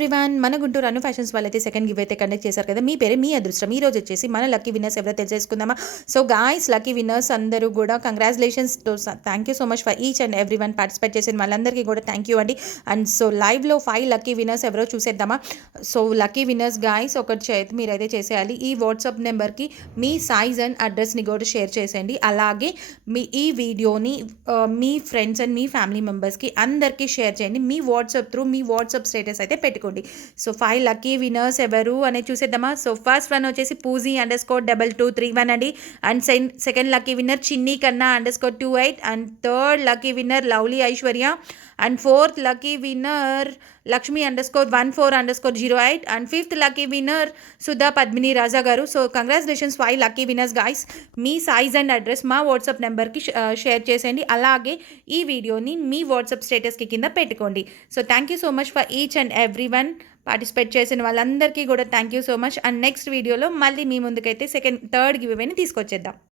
Everyone, మన గుంటూరు అను fashions వాళ్ళైతే second give అయితే కండక్ట్ చేశారు కదా. మీ పేరే మీ అదృష్టం. ఈ రోజు వచ్చేసి మన లక్కీ విన్నర్స్ ఎవరో తెలిసేసుకుందామా. సో గాయ్స్, లక్కీ విన్నర్స్ అందరూ కూడా congratulations. Thank you so much for each and every one participate చేసిన వాళ్ళందరికీ కూడా థ్యాంక్ యూ అండి. అండ్ సో లైవ్లో 5 లక్కీ విన్నర్స్ ఎవరో చూసేద్దామా. సో లక్కీ విన్నర్స్ గాయ్స్, ఒకటి చేతి మీరైతే చేసేయాలి. ఈ వాట్సాప్ నెంబర్కి మీ సైజ్ అండ్ అడ్రస్ని కూడా షేర్ చేసేయండి. అలాగే ఈ వీడియోని మీ ఫ్రెండ్స్ అండ్ మీ ఫ్యామిలీ మెంబర్స్కి అందరికీ షేర్ చేయండి. మీ వాట్సాప్ త్రూ మీ వాట్సాప్ స్టేటస్ అయితే పెట్టుకోండి. సో 5 లక్కీ విన్నర్స్ ఎవరు అనేది చూసేద్దామా. సో ఫస్ట్ వన్ వచ్చేసి పూజీ_2231 అండి. And second lucky winner Chinni Kanna _28. And third lucky winner lovely Aishwarya. And fourth lucky winner Lakshmi _14_08. And fifth lucky winner Sudha Padmini Raja గారు. So congratulations 5 lucky winners guys. మీ size and address మా WhatsApp నెంబర్కి share చేసేయండి. అలాగే ఈ వీడియోని మీ వాట్సాప్ స్టేటస్కి కింద పెట్టుకోండి. So thank you so much for each and every one participate చేసిన వాళ్ళందరికీ కూడా thank you so much. And next వీడియోలో మళ్ళీ మీ ముందుకైతే థర్డ్ గివ్ అవేని తీసుకొచ్చేద్దాం.